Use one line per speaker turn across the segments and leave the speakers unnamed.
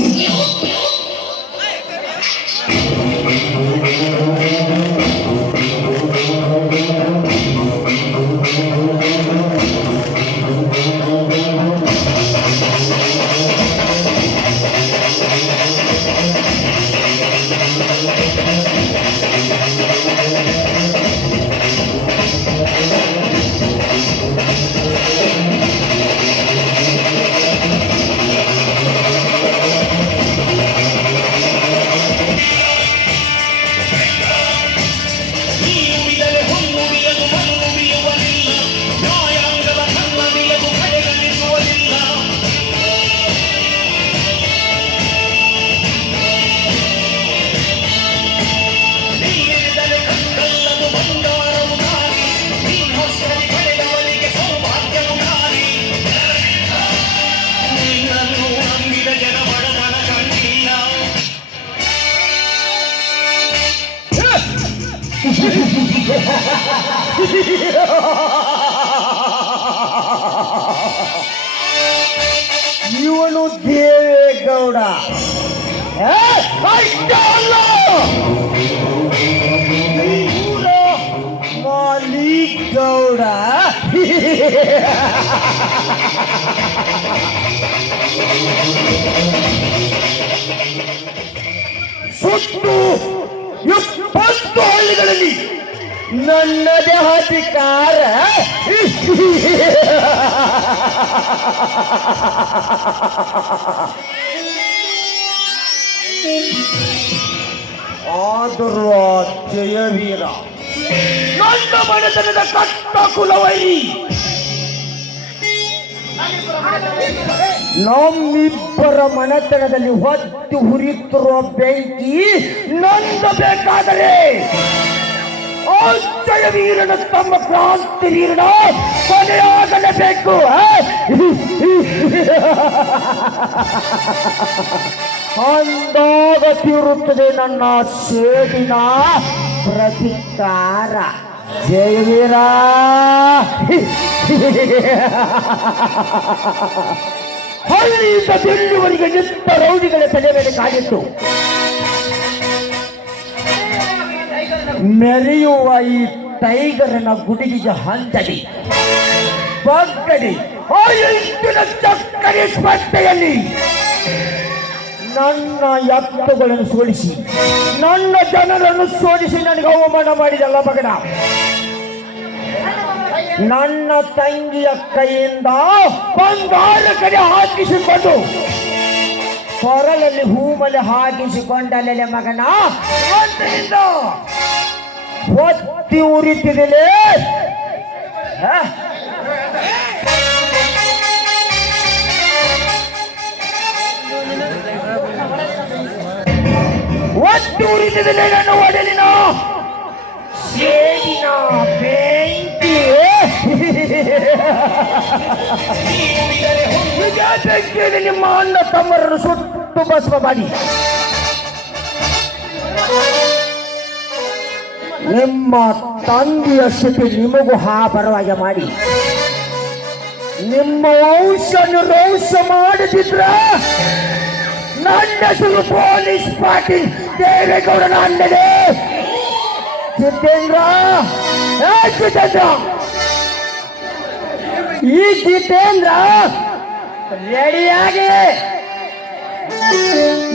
Yeah. Deve Gowda ಏ, ಅಷ್ಟೇ ಅಲ್ಲ! ಇವ್ನು ಮಾಲಿಗೌಡ ಸುತ್ತು ಇಪ್ಪತ್ತು ಹಳ್ಳಿಗಳಲ್ಲಿ ನನ್ನದೇ ಅಧಿಕಾರ ಆದರೂ ಜಯವೀರ. ನನ್ನ ಮನೆತನದ ಕಟ್ಟ ಕುಲವೈರಿ. ನಮ್ಮಿಬ್ಬರ ಮನೆತನದಲ್ಲಿ ಹೊತ್ತು ಹುರಿತಿರುವ ಬೆಂಕಿ ನಂದ ಬೇಕಾದರೆ ಆ ಜಯವೀರನ ತಮ್ಮ ಕ್ರಾಂತಿ ವೀರನ ಕೊನೆಯಾಗಲೇಬೇಕು. ಆ? ಅಂದಾಗ ತೀರುತ್ತದೆ ನನ್ನ ಸೇಡಿನ ಪ್ರತಿಕಾರ. ಜಯವೀರ ಹಳ್ಳಿಯಿಂದ ದಿಲ್ಲಿವರೆಗೆ ನಿಂತ ರೌಡಿಗಳ ತಲೆ ಮೇಲೆ ಕಾಡಿತ್ತು ಮೆರೆಯುವ ಈ ಟೈಗರನ ಗುಡಿಗಿಗೆ ಹಂತಡಿ ಬಗ್ಗಡಿ ಆ ಚಕ್ಕರಿ ಸ್ಪರ್ಧೆಯಲ್ಲಿ ನನ್ನ ಎತ್ತುಗಳನ್ನು ಸೋಲಿಸಿ, ನನ್ನ ಜನರನ್ನು ಸೋಲಿಸಿ ನನಗೆ ಅವಮಾನ ಮಾಡಿದಲ್ಲ ಮಗನ. ನನ್ನ ತಂಗಿಯ ಕೈಯಿಂದ ಬಂಗಾರ ಕಡೆ ಹಾಕಿಸಿಕೊಂಡು ಕೊರಲಲ್ಲಿ ಹೂಮಲೆ ಹಾಕಿಸಿಕೊಂಡಲ್ಲ ಮಗನ. ಹೊತ್ತಿ ಉರಿತಿದಿಲೆ ಹ? ಒತ್ತಿ ಉರಿತಿದಿಲೆ ನನ್ನ ಒಡಲಿನ ಸೇಡಿನ ಬೆಂಕಿ ಈಗ ಬೆಂಕಿಯಲ್ಲಿ ನಿಮ್ಮ ಅಣ್ಣ ತಮ್ಮರನ್ನು ಸುಟ್ಟು ಭಸ್ಮ ಮಾಡಿ ನಿಮ್ಮ ತಂದೆಯ ಸ್ಥಿತಿ ನಿಮಗೂ ಹಾ ಪರವಾಗಿ ಮಾಡಿ. ನಿಮ್ಮ ವಂಶ ನಿರ್ವಂಶ ಮಾಡದಿದ್ರ ನನ್ನ ಹೆಸರು ಪೊಲೀಸ್ ಪಾಟೀಲ್. ದೇವೇಗೌಡನ ಅಣ್ಣನೇ ಜಿತೇಂದ್ರ ಜಿತೇಂದ್ರ ಈ ಜಿತೇಂದ್ರ ರೆಡಿಯಾಗಿ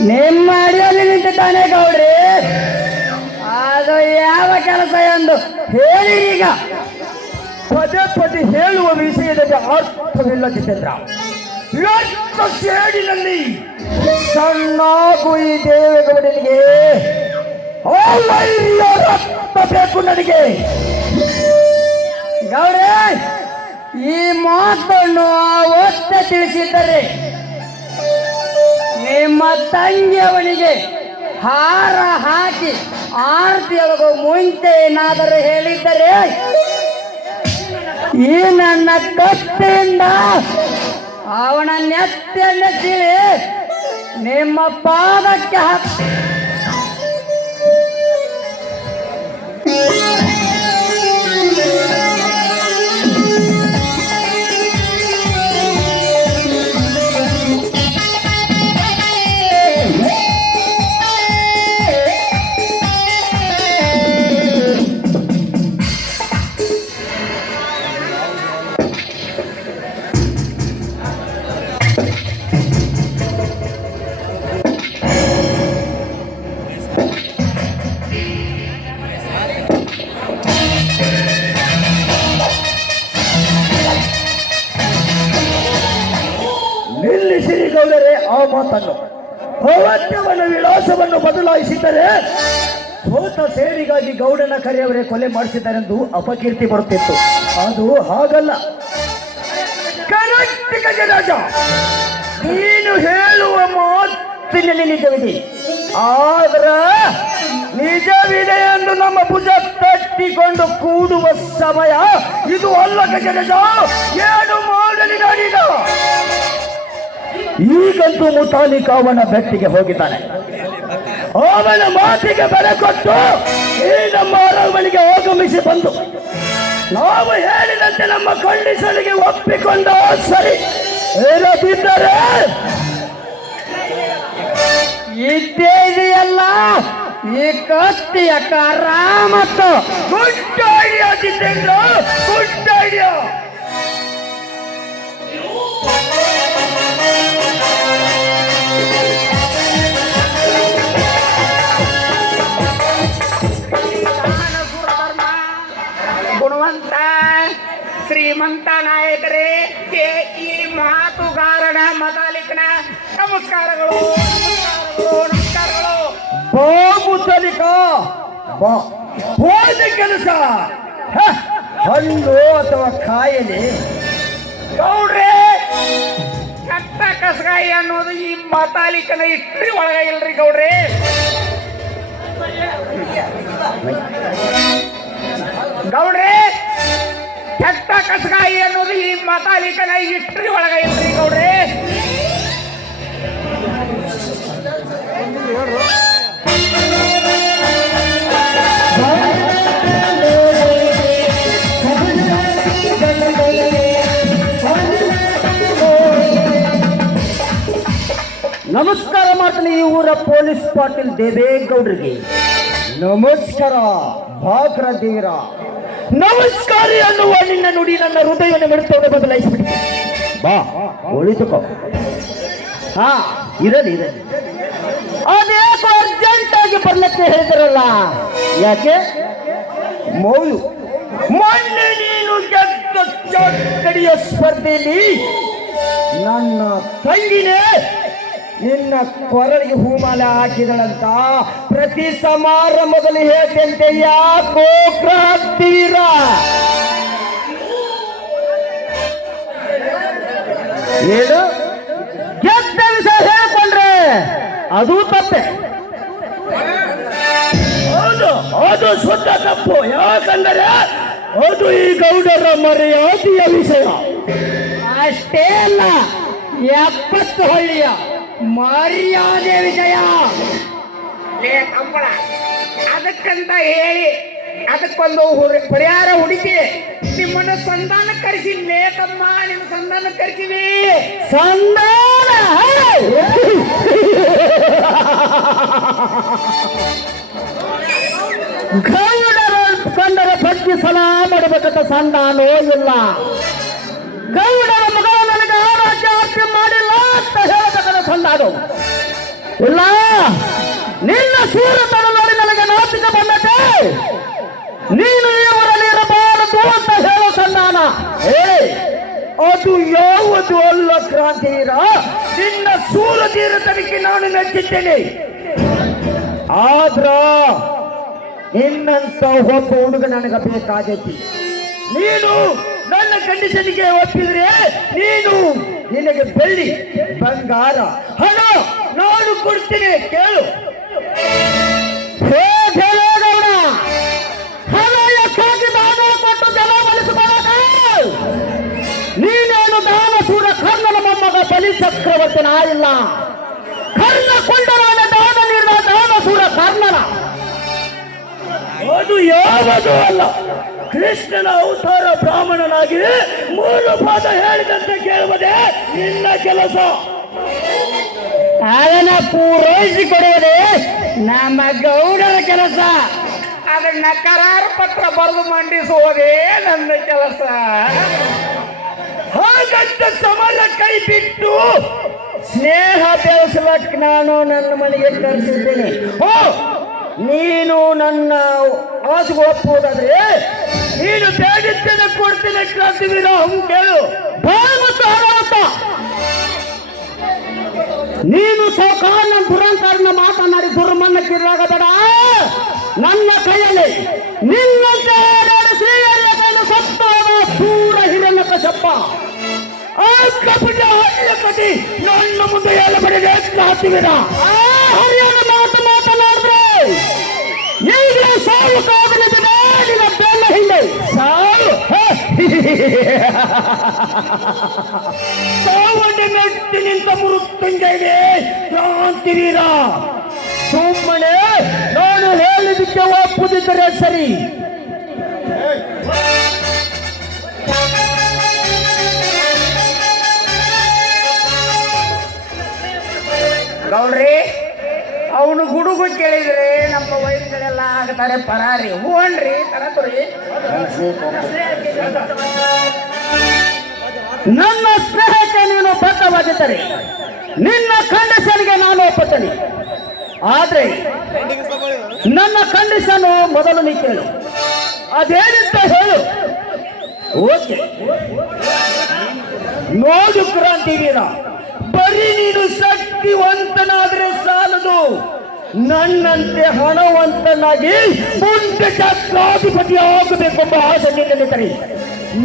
ನಿಮ್ಮ ಅಡಿಯಲ್ಲಿ ನಿಂತಿದ್ದಾನೆ ಗೌಡ್ರಿ. ಅದು ಯಾವ ಕೆಲಸ ಎಂದು ಹೇಳಿ ಈಗ. ಪದೇ ಪದೇ ಹೇಳುವ ವಿಷಯದಲ್ಲಿ ಅರ್ಥವಿಲ್ಲ ಜಿತೇಂದ್ರ ಸೇಡಿನಲ್ಲಿ ಸಣ್ಣಾಗು ಈ ದೇವೇಗೌಡನಿಗೆ ಬೇಕು ನನಗೆ. ಗೌರೇ ಈ ಮಾತನ್ನು ಒತ್ತ ತಿಳಿಸಿದ್ದರೆ ನಿಮ್ಮ ತಂಗಿಯವನಿಗೆ ಹಾರ ಹಾಕಿ ಆರತಿ ಒಳಗೋ ಮುಂಚೆ ಏನಾದರೂ ಹೇಳಿದ್ದರೆ ಈ ನನ್ನ ಕತ್ತೆಯಿಂದ ಅವನ ತಿಳಿ ನಿಮ್ಮ ಪಾದಕ್ಕೆ ಹಾಕಿ ಕರೆಯವರೇ ಕೊಲೆ ಮಾಡಿಸಿದ್ದಾರೆಂದು ಅಪಕೀರ್ತಿ ಬರುತ್ತಿತ್ತು. ಅದು ಹಾಗಲ್ಲ. ಕರೆಕ್ಟ್ ಗಜರಾಜ, ನೀನು ಹೇಳುವ ಮಾತಿನಲ್ಲಿ ನಿಜವಿದೆ. ಆದ್ರ ನಿಜವಿದೆ ಎಂದು ನಮ್ಮ ಭುಜ ತಟ್ಟಿಕೊಂಡು ಕೂಡುವ ಸಮಯ ಇದು ಅಲ್ಲ ಗಜರಾಜ, ಏನು ಮಾಡಲಿ ನಾನೀಗ? ಈಗಂತೂ ಮುತಾಲಿ ಬೆಟ್ಟಿಗೆ ಹೋಗಿದ್ದಾನೆ. ಅವನ ಮಾತಿಗೆ ಬೆಲೆ ಕೊಟ್ಟು ಈ ನಮ್ಮ ಅರಮನೆಗೆ ಆಗಮಿಸಿ ಬಂದು ನಾವು ಹೇಳಿದಂತೆ ನಮ್ಮ ಕಂಡೀಷನ್ಗೆ ಒಪ್ಪಿಕೊಂಡ ಸರಿ. ಇರದಿದ್ದರೆ ಇದೆಯಲ್ಲ ಈ ಕತ್ತಿಯ ಕರಾಮತ್ತು good idea Jitendra good idea
ಶ್ರೀಮಂತ ನಾಯಕರೇ ಈ ಮಾತುಗಾರನ ಮತಾಲಿಕನ ನಮಸ್ಕಾರಗಳು ನಮಸ್ಕಾರಗಳು
ಬಾ ಹೋದ ಕೆಲಸ. ಹ, ಹಣ್ಣು ಅಥವಾ ಕಾಯಿಲೆ.
ಗೌಡ್ರೆ ಕಟ್ಟ ಕಸಗಾಯಿ ಅನ್ನೋದು ಈ ಮತಾಲಿಕನ ಇಷ್ಟ್ರಿ ಒಳಗ ಇಲ್ರಿ ಗೌಡ್ರಿ. ಗೌಡ್ರೆ ಕಸಗಾಯಿ ಅನ್ನೋದು ಈ ಮಾತಾಲಿಕನ ಇಷ್ಟ್ರಿ ಒಳಗ ಇಲ್ರಿ ಗೌಡ್ರೆ.
ನಮಸ್ಕಾರ ಮಾಡಲಿ ಈ ಊರ ಪೊಲೀಸ್ ಪಾಟೀಲ್ ದೇವೇಗೌಡರಿಗೆ. ನಮಸ್ಕಾರ ಭಾಗ್ರ ದೇವರ ನಮಸ್ಕಾರಿ ಅನ್ನುವ ನಿನ್ನ ನುಡಿ ನನ್ನ ಹೃದಯವನ್ನು ಮಿಡುತ್ತೋടെ ಬದಲಾಯಿಸಿಬಿಡಿ. ಬಾ ಒಳಿತುಕೋ. ಹಾ ಇರಲಿ ಇರಲಿ. ಅದೇಕೋ ಅರ್ಜೆಂಟ್ ಆಗಿ ಬರ್ಲಕ್ಕೆ ಹೇಳ್ತಾರಲ್ಲ ಯಾಕೆ? ಮೌಲು ಮೊನ್ನೆ ನೀನು ಕಡಿಯೋ ಸ್ಪರ್ಧೆಯಲ್ಲಿ ನನ್ನ ತಂಗಿನೇ ನಿನ್ನ ಕೊರಳಿಗೆ ಹೂಮಾಲೆ ಹಾಕಿದಳಂತ ಪ್ರತಿ ಸಮಾರಂಭದಲ್ಲಿ ಹೇಳ್ತಂತೆ ಯಾಕೋ ಕ್ರಾಂತೀರ ಏನು? ಗೆದ್ದ ವಿಷಯ ಹೇಳ್ಕೊಂಡ್ರೆ ಅದು ತಪ್ಪೆ. ಹೌದು ಅದು ಶುದ್ಧ ತಪ್ಪು. ಯಾಕಂದರೆ ಅದು ಈ ಗೌಡರ ಮರ್ಯಾದೆಯ ವಿಷಯ. ಅಷ್ಟೇ ಅಲ್ಲ ಎಪ್ಪತ್ತು ಹಳ್ಳಿಯ ಮರ್ಯಾದೆ ವಿಷಯ.
ಕಂಬಳ, ಅದಕ್ಕಂತ ಹೇಳಿ, ಅದಕ್ಕೊಂದು ಹುರಿ- ಪರಿಹಾರ ಹುಡುಕಿ, ನಿಮ್ಮನ್ನು ಸಂಧಾನ ಕರೆಸಿ, ಲೇ ತಮ್ಮ ನಿಮ್ಮ ಸಂಧಾನ ಕರೆಸಿವಿ.
ಸಂಧಾನ? ಗೌಡರ ಕಂಡರ ಬಗ್ಗೆ ಸಲ ಮಾಡಬೇಕಂತ ಸಂಧಾನೋ ಇಲ್ಲ. ಗೌಡರ ಮಗ ನನಗೆ ಆಜ್ಞೆ ಮಾಡಿಲ್ಲ ಅಂತ ಹೇಳಬೇಕಂತ ಸಂಧಾನ ಇಲ್ಲ ನಿನ್ನ ಸೂರತನ ನೋಡಿ ನನಗೆ ನಾಚಿಕೆ ಬಂದತೆ. ನೀನು ಈ ಇರಬಾರದು ಅಂತ ಹೇಳೋ ಸಂಧಾನ ಏ, ಅದು ಯಾವುದು ಅಲ್ಲ ಕ್ರಾಂತಿವೀರ? ನಿನ್ನ ಸೂರ ತೀರತನಕ್ಕೆ ನಾನು ನೆಚ್ಚಿದ್ದೇನೆ. ಆದ್ರ, ನಿನ್ನಂತ ಒಬ್ಬ ಹುಡುಗ ನನಗೆ ಬೇಕಾಗೈತಿ ನೀನು ನನ್ನ ಕಂಡೀಷನ್ಗೆ ಒಪ್ಪಿದ್ರೆ ನೀನು ನಿನಗೆ ಬೆಳ್ಳಿ, ಬಂಗಾರ. ಹಣ ನಾನು ಕೊಡ್ತೀನಿ, ಕೇಳು. ಹೇ ದೇವೇಗೌಡ ಹಣ ಯಾಕಾಗಿ ದಾನ ಕೊಟ್ಟು ಜನ ಬಳಸಬಾರದು ನೀನೇನು ದಾನ ಸೂರ ಕರ್ಣನ ಮೊಮ್ಮಗ ಬಲಿ ಚಕ್ರವರ್ತಿ ಇಲ್ಲ. ಕರ್ಣ ಕೊಂಡರಾದ ದಾನ ನೀಡಿದ ದಾನ ಸೂರ ಕರ್ಣನ. ಅದು ಯಾವುದು ಅಲ್ಲ. ಕೃಷ್ಣನ ಅವತಾರ ಬ್ರಾಹ್ಮಣನಾಗಿ ಮೂರು ಪಾದ ಹೇಳಿದಂತೆ ಕೇಳುವುದೇ ನಿನ್ನ ಕೆಲಸ. ಅದನ್ನ ಪೂರೈಸಿಕೊಡುವುದೇ ನಮ್ಮ ಗೌಡರ ಕೆಲಸ.
ಅದನ್ನ ಕರಾರು ಪತ್ರ ಬರೆದು ಮಂಡಿಸುವುದೇ ನನ್ನ ಕೆಲಸ.
ಹಾಗಂತ ಸಮರ ಕೈ ಬಿಟ್ಟು ಸ್ನೇಹ ಬೆಳೆಸಲಕ್ಕೆ ನಾನು ನನ್ನ ಮನೆಗೆ ಕರೆಸಿದ್ದೇನೆ. ಓ ನೀನು ನನ್ನ ಆಸೆಗೆ ಒಪ್ಪುವುದಾದ್ರೆ ನೀನು ಬೇಡಿದ್ದೇನೆ ಕೊಡ್ತೀನಿ ಕೇಳ್ತಿದ್ದೀರ ಹಂಗೆ ಕೇಳು. ಮತ್ತು ಹಾರಾಟ ನೀನು ಸಾವುಕಾರ ದುರಂಕಾರನ ಮಾತನಾಡಿ ದುರ್ಮನ್ನ ಕಿರಾಗಬೇಡ ನನ್ನ ಕೈಯಲ್ಲಿ ನಿನ್ನಂತೆ ಸತ್ತೋದ ಸೂರ ಹಿರಣ್ಯ ಕಶಪ್ಪ ಕಟಿ ನನ್ನ ಮುಂದೆ ಎಲ್ಲ ಬಡಿಗೆ ಹಾಕ್ತಿವಿರ ಆ ಹರಿಯನ ಮಾತು ಮಾತನಾಡಿದ್ರೆ ಈಗ ಸಾವು ಸಾವನ್ನ ಮೆಟ್ಟಿ ನಿಂತ ಮೃತ್ಯುಂಜಯನೇ ಕ್ರಾಂತಿವೀರ ಸುಮ್ಮನೆ ನಾನು ಹೇಳಿದಕ್ಕೆ ಒಪ್ಪುದಿದ್ದರೆ ಸರಿ.
ಗೌಡ್ರಿ, ಅವನು ಗುಡುಗು ಕೇಳಿದ್ರೆ ನಮ್ಮ ವೈದ್ಯರೆಲ್ಲ ಆಗ್ತಾರೆ ಪರಾರಿ. ಹೂವನ್ರಿ
ನನ್ನ ಸ್ನೇಹಕ್ಕೆ ನೀನು ಬದ್ಧವಾಗಿದ್ದರೆ. ನಿನ್ನ ಕಂಡೀಷನ್ಗೆ ನಾನು ಒಪ್ಪುತ್ತೇನೆ. ಆದ್ರೆ ನನ್ನ ಕಂಡೀಷನ್ ಮೊದಲು ನೀ ಕೇಳು. ಅದೇನಿತ್ತ ಹೇಳು. ಓಕೆ. ನೋಡು ಕ್ರಾಂತಿವೀರ ಬರೀ ನೀನು ಶಕ್ತಿವಂತನಾದ್ರೆ ಸಾಲದು. ನನ್ನಂತೆ ಹಣವಂತನಾಗಿ ಮುಂದೆ ಚಕ್ರಾಧಿಪತಿ ಆಗಬೇಕೆಂಬ ಆಸೆ ನಿನ್ನಲ್ಲಿ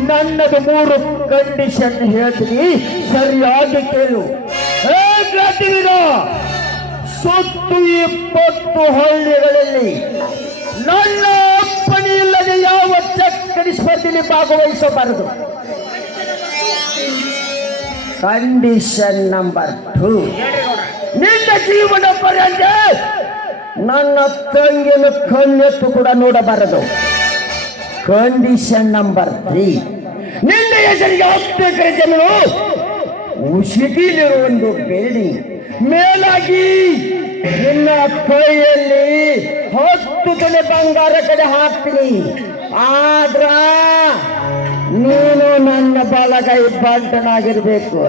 ನನ್ನದು ಮೂರು ಕಂಡೀಷನ್ ಹೇಳ್ತೀನಿ, ಸರಿಯಾಗಿ ಕೇಳು. ಹೇ ಕ್ರಾಂತಿವೀರ ಸುತ್ತು ಇಪ್ಪತ್ತು ಹಳ್ಳಿಗಳಲ್ಲಿ ನನ್ನ ಅಪ್ಪಣೆ ಇಲ್ಲದೆ ಯಾವ ಚಕ್ಕಡಿ ಸ್ಪರ್ಧೆಯಲ್ಲಿ ಭಾಗವಹಿಸಬಾರದು? Condition number two. ನಿನ್ನ ಜೀವನ ಪರ್ಯಂತ ನನ್ನ ತಂಗಿನ ಕಣ್ಣೆತ್ತು ಕೂಡ ನೋಡಬಾರದು. ಕಂಡೀಷನ್ ನಂಬರ್ ತ್ರೀ ನಿನ್ನ ಹೆಸರಿಗೆ ಹತ್ತು ಜನರು ಜಮೀನು. ಉಸಿಟಿಲಿರುವ ಒಂದು ಬೇಡಿ ಮೇಲಾಗಿ ನಿನ್ನ ಕೈಯಲ್ಲಿ ಹತ್ತು ತೊಲೆ ಬಂಗಾರ ಕಡೆ ಹಾಕ್ತೀನಿ. ಆದ್ರ ನೀನು ನನ್ನ ಬಲಗೈ ಬಂಟನಾಗಿರ್ಬೇಕು.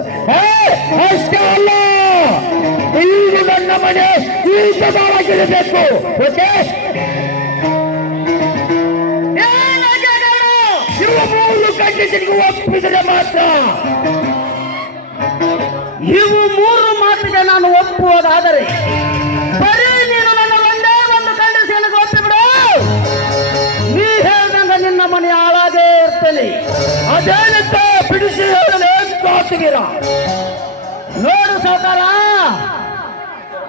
ಅಷ್ಟೇ ಅಲ್ಲ. ಈಗ ನನ್ನ ಮನೆ ಈತವಾಗಿರಬೇಕು ಓಕೆ ಇವ ಮೂರು ಕಂಡೀಷನ್ಗೆ ಒಪ್ಪಿದರೆ ಮಾತ್ರ. ಇವು ಮೂರು ಮಾತಿಗೆ ನಾನು ಒಪ್ಪುವುದಾದರೆ ಬರೀ ನೀನು ನನ್ನ ಒಂದೇ ಒಂದು ಕಂಡೀಷನ್ಗೆ ಒಪ್ಪಿಬಿಡು ನೀ ಹೇಳ್ದಂಗ ನಿನ್ನ ಮನೆ ಹಾಳಾಗೇ ಇರ್ತೇನೆ. ಅದೇನಂತ ಬಿಡಿಸಿ ಹೇಳಲು ಕಾತೀರ ನೋಡು ಸೌಕಾರ.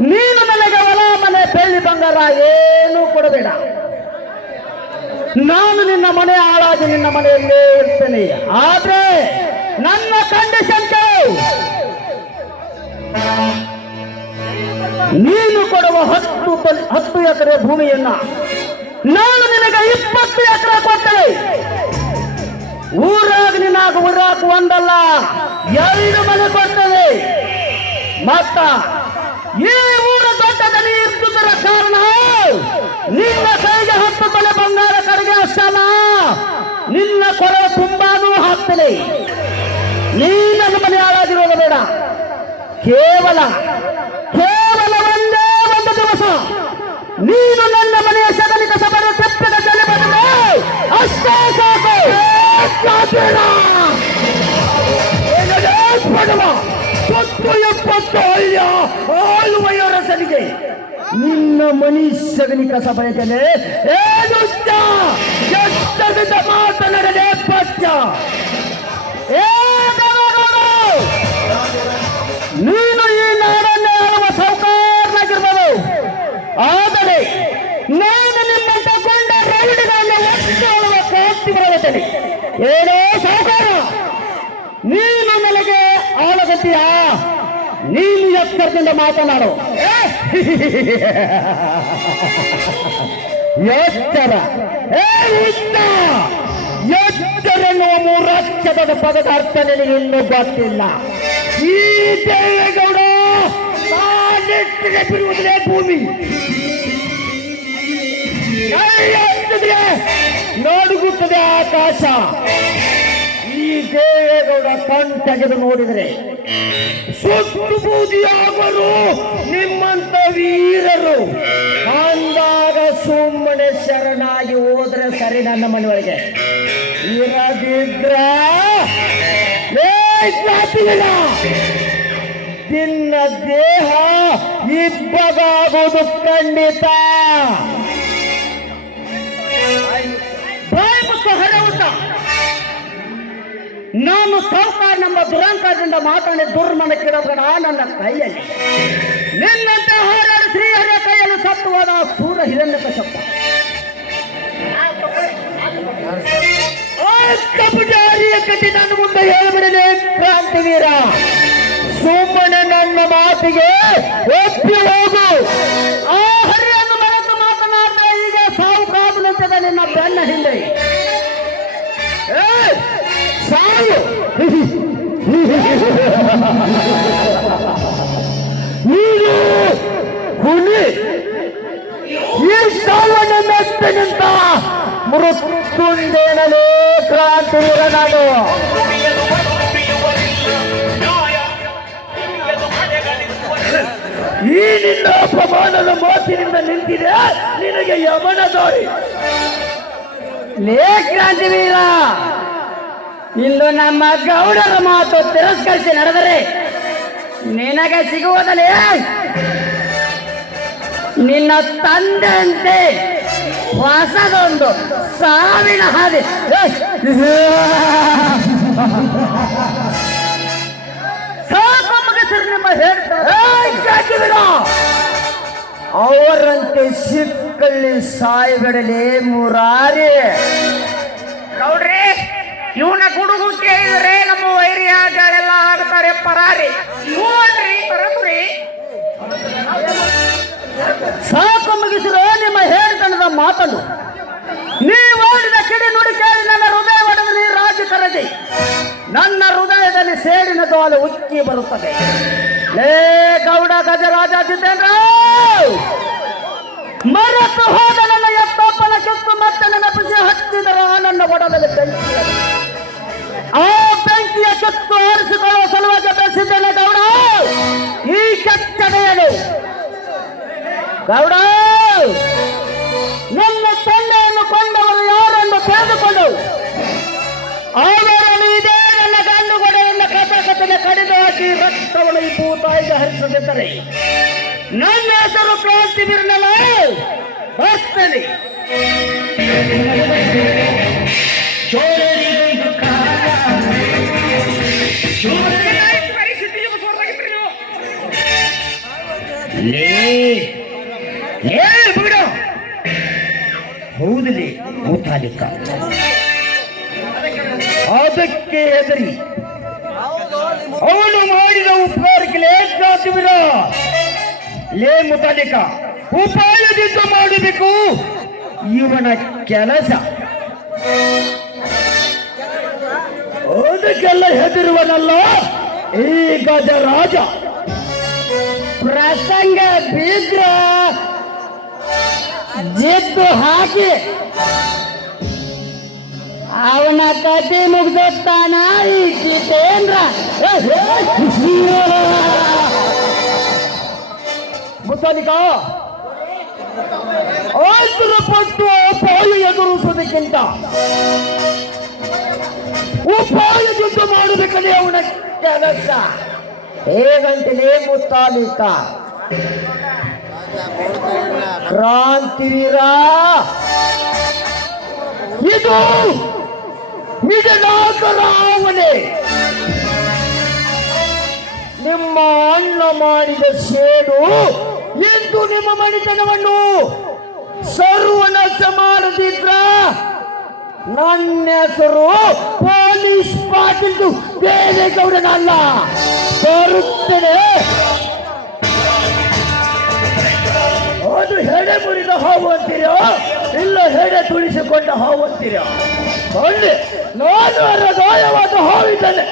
ನೀನು ನನಗೆ ಹೊಲ, ಮನೆ, ಬೆಳ್ಳಿ, ಬಂಗಾರ ಏನೂ ಕೊಡಬೇಡ. ನಾನು ನಿನ್ನ ಮನೆ ಹಾಳಾಗಿ ನಿನ್ನ ಮನೆಯಲ್ಲೇ ಇರ್ತೇನೆ. ಆದ್ರೆ ನನ್ನ ಕಂಡೀಷನ್ ನೀನು ಕೊಡುವ ಹತ್ತು ಹತ್ತು ಎಕರೆ ಭೂಮಿಯನ್ನ ನಾನು ನಿನಗೆ ಇಪ್ಪತ್ತು ಎಕರೆ ಕೊಟ್ಟೆ ಊರಾಗ ನಿನ್ನಾಗ ಊರಾಕ ಒಂದಲ್ಲ, ಎರಡು ಮನೆ ಕೊಡ್ತೇನೆ. ಮತ್ತ ಈ ಊರ ದೊಡ್ಡದಲ್ಲಿ ಇದ್ದುದರ ಕಾರಣ. ನಿನ್ನ ಕೈಗೆ ಹತ್ತು ತಲೆ ಬಂಗಾರ ಕಡೆಗೆ ಅಷ್ಟಲ್ಲ ನಿನ್ನ ಕೊರಳ ತುಂಬಾನು ಹಾಕ್ತದೆ ನೀ ನನ್ನ ಮನೆ ಹಾಳಾಗಿರೋದು ಬೇಡ. ಕೇವಲ ಕೇವಲ ಒಂದೇ ಒಂದು ದಿವಸ. ನೀನು ನನ್ನ ಮನೆಯ ಸಗಲಿಕ ಸಭೆಯ ತಪ್ಪಿದ ತಲೆ ಬಂದರೆ ಅಷ್ಟೇ ಸಾಕು. ಎಪ್ಪತ್ತು ಹಳ್ಳಿಯ ಆಳುವೆಯ ರಸನಿಗೆ ನಿನ್ನ ಮನಿ ಸಗನಿ ಕಸ ಬಯಕಲೆ ಏನು ಎಷ್ಟದಿಂದ ಮಾತನಾಡದೆ ಪಚ್ಚ! ನೀನು ಈ ನಾಡನ್ನೇ ಆಳುವ ಸೌಕಾರನಾಗಿರ್ಬೋದು. ಆದರೆ ನಾನು ನಿಮ್ಮಂತ ಕೊಂಡ ರೌಡಿಗಳನ್ನು ಎಷ್ಟು ಆಳುವ ಕಾಂತಿ ಬರುತ್ತೇನೆ ಏನೋ ಸೌಕಾರ, ನೀನು ನನಗೆ ಆಳಗತಿಯ ನೀನು ಎತ್ತರದಿಂದ ಮಾತನಾಡು. ಉತ್ತ ಎತ್ತರ ಎನ್ನುವ ಮೂರಕ್ಷರದ ಪದದ ಅರ್ಥ ನಿನಗೆ ಇನ್ನೂ ಗೊತ್ತಿಲ್ಲ. ಈ ದೇವೇಗೌಡ ನಾನೆತ್ತಿಗೆ ಬಿಡುವುದೇ ಭೂಮಿ. ನೋಡುಗುತ್ತದೆ ಆಕಾಶ. ದೇವೇಗೌಡ ಕಣ್ ತೆಗೆದು ನೋಡಿದರೆ ಸುತ್ತು ಬೂದಿಯಾಗರು ನಿಮ್ಮಂತ ವೀರರು. ಅಂದಾಗ ಸುಮ್ಮನೆ ಶರಣಾಗಿ ಹೋದ್ರೆ ಸರಿ ನನ್ನ ಮನೆಯೊಳಗೆ. ಇರದಿದ್ರ ನಿನ್ನ ದೇಹ ಇಬ್ಬಗಾಗುವುದು ಖಂಡಿತ. ಮುಚ್ಚು ಹರವುತ ನಾನು ಸಾವುಕಾರ ನಮ್ಮ ದುರಂಕಾರದಿಂದ ಮಾತಾಡಿ ದುರ್ಮನಕ್ಕಿಡಬೇಡ ನನ್ನ ಕೈಯಲ್ಲಿ. ನಿನ್ನಂತೆ ಹೋರಾಡಿ ಶ್ರೀಹರ ಕೈಯಲ್ಲಿ ಸತ್ತು ಸೂರ ಹಿರಣ್ಯ ಕಶಪ್ಪ ಕಪುಜಾರಿಯ ಕಟ್ಟಿ ನನ್ನ ಮುಂದೆ ಹೇಳಿಬಿಡಲೇ, ಕ್ರಾಂತಿವೀರ. ಸುಮ್ಮನೆ ನನ್ನ ಮಾತಿಗೆ ಒಪ್ಪಿ ಹೋಗು. ಆ ಹರಿಯನ್ನು ಮರೆತು ಮಾತನಾಡ್ತಾ ಈಗ ಸಾವು ಕಾದು ನಿಂತಿದೆ ನಿನ್ನ ಬೆನ್ನ ಹಿಂದೆ. ನೀನು ಹುಲಿ, ಈ ಸಾವನ್ನ ಮೆತ್ತನಿಂತ ಮೃತ್ಯುಂದೇನಲೇ ಕ್ರಾಂತಿವೀರ ನಾನು ಈ ನಿನ್ನ ಅಪಮಾನದ ಮಾತಿನಿಂದ ನಿಂತಿದೆ ನಿನಗೆ ಯಮನ ದಾರಿ. ಲೇ ಕ್ರಾಂತಿವೀರ! ಇಂದು ನಮ್ಮ ಗೌಡರ ಮಾತು ತಿರಸ್ಕರಿಸಿ ನಡೆದರೆ ನಿನಗೆ ಸಿಗುವುದಲೇ ನಿನ್ನ ತಂದೆಯಂತೆ ಹೊಸದೊಂದು ಸಾವಿನ ಹಾದಿ. ಸಾಕು ಮುಗಿಸಿರು ಅವರಂತೆ ಸಿಕ್ಕಲ್ಲಿ ಸಾಯ್ಬಿಡಲಿ ಮುರಾರಿ.
ಗೌಡ್ರಿ ಇವನ ಗುಡುಗು ಕೇಳಿದ್ರೆ ನಮ್ಮ ವೈರಿಯಾಗಳೆಲ್ಲ ಆಗ್ತಾರೆ ಪರಾರಿ. ನೋಡ್ರಿ, ಬರಬ್ರಿ.
ಸಾಕು ಮುಗಿಸಿರೋ ನಿಮ್ಮ ಹೇಳ್ತನದ ಮಾತನ್ನು. ನೀವು ಓಡಿದ ಕಿಡಿ ನುಡಿ ಕೇಳಿ ನನ್ನ ಹೃದಯ ಒಡೆದು ನೀ ರಾಜು ಕರದಿ ನನ್ನ ಹೃದಯದಲ್ಲಿ ಸೇಡಿನ ದ್ವಾಲ ಉಕ್ಕಿ ಬರುತ್ತದೆ. ಲೇ ಗೌಡ ಗಜರಾಜ ಜಿತೇಂದ್ರ! ಮರೆತು ಹೋದ ನನ್ನ ಎತ್ತಪ್ಪನ ಕಿತ್ತು ಮತ್ತೆ ನನ್ನ ಬಿಸಿ ಹತ್ತಿದರ ನನ್ನ ಒಡದಲ್ಲಿ ಬೆಂಕಿ ಆ ಬೆಂಕಿಯ ಕತ್ತು ಆರಿಸಿಕೊಳ್ಳುವ ಸಲುವಾಗಿ ಬೆಳೆಸಿದ್ದೇನೆ ಗೌಡ. ಈ ಕೆಟ್ಟಡೆಯಲು ಗೌಡ, ನನ್ನ ತಂದೆಯನ್ನು ಕೊಂಡವರು ಯಾರನ್ನು ತಿಳಿದುಕೊಂಡು ಅವರನ್ನು ಇದೇ ನನ್ನ ಗಂಡು ಗೊಡೆಯಿಂದ ಕಥಕಥನೆ ಕಡಿದು ಹಾಕಿ ರಕ್ತವನ್ನು ಈ ಭೂತಾಯಿಗೆ ಹರಿಸದಿದ್ದರೆ ನನ್ನ ಹೆಸರು ಕ್ರಾಂತಿ ಬಿರ್ನಲ್ಲ. ಬರ್ತೇನೆ.
ಚೋರರಿಗೊಂದು
ಲೇ ಬಿಡು. ಹೌದಲಿ ಮುತಾಲಿಕ ಅದಕ್ಕೆ ಹೆದರಿ. ಅವನು ಮಾಡಿದ ಉಪಕಾರಕ್ಕೆ ಲೇಖಾಸುವಿರ ಲೇ ಮುತಾಲಿಕ, ಉಪಾಯದಿಂದ ಮಾಡಬೇಕು. ಇವನ ಕೆಲಸ. ಅದಕ್ಕೆಲ್ಲ ಹೆದರುವನಲ್ಲ ಈ ಗಜರಾಜ ಪ್ರಸಂಗ ಬಿದ್ರ ಜಿದ್ದು ಹಾಕಿ ಅವನ ಕತೆ ಮುಗ್ದೋಗ್ತಾನ ಈ ಜಿತೇಂದ್ರ. ಮುತ್ತಾಲಿಕ? ಆತುರ ಪಟ್ಟು ಪಾಲು ಎದುರಿಸೋದಕ್ಕಿಂತ ಉಪಾಯ ಯುದ್ಧ ಮಾಡಬೇಕಂದ್ರೆ ಅವನ ಕೆಲಸ. ಹೇಗಂತಲೇ ಮುತ್ತಾಲಿತ ಕ್ರಾಂತಿವೀರ! ಇದು ನಿಜನಾಕರಾವನೆ ನಿಮ್ಮ ಅಣ್ಣ ಮಾಡಿದ ಸೇಡು ಎಂದು ನಿಮ್ಮ ಮಣಿತನವನ್ನು ಸರ್ವನಾಶ ಮಾಡದಿದ್ರ ನನ್ನ ಹೆಸರು ಪೊಲೀಸ್ ಪಾಟೀಲ್ ದೇವೇಗೌಡನಲ್ಲ ಸಾರುತ್ತೇನೆ ಅದು ಹೆಡೆ ಮುರಿದ ಹಾವು ಅಂತೀರೋ, ಇಲ್ಲ ಹೆಡೆ ತುಳಿಸಿಕೊಂಡ ಹಾವು ಅಂತೀರೋ? ಅಲ್ಲಿ ನಾನು ಗಾಯವಾದ ಹಾವಿದ್ದಾನೆ.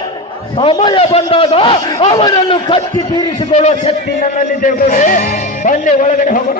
ಸಮಯ ಬಂದಾಗ ಅವನನ್ನು ಕತ್ತಿ ತೀರಿಸಿಕೊಳ್ಳುವ ಶಕ್ತಿ ನನ್ನಲ್ಲಿ ದೇವರೇ, ಬನ್ನಿ ಒಳಗಡೆ ಹೋಗೋಣ.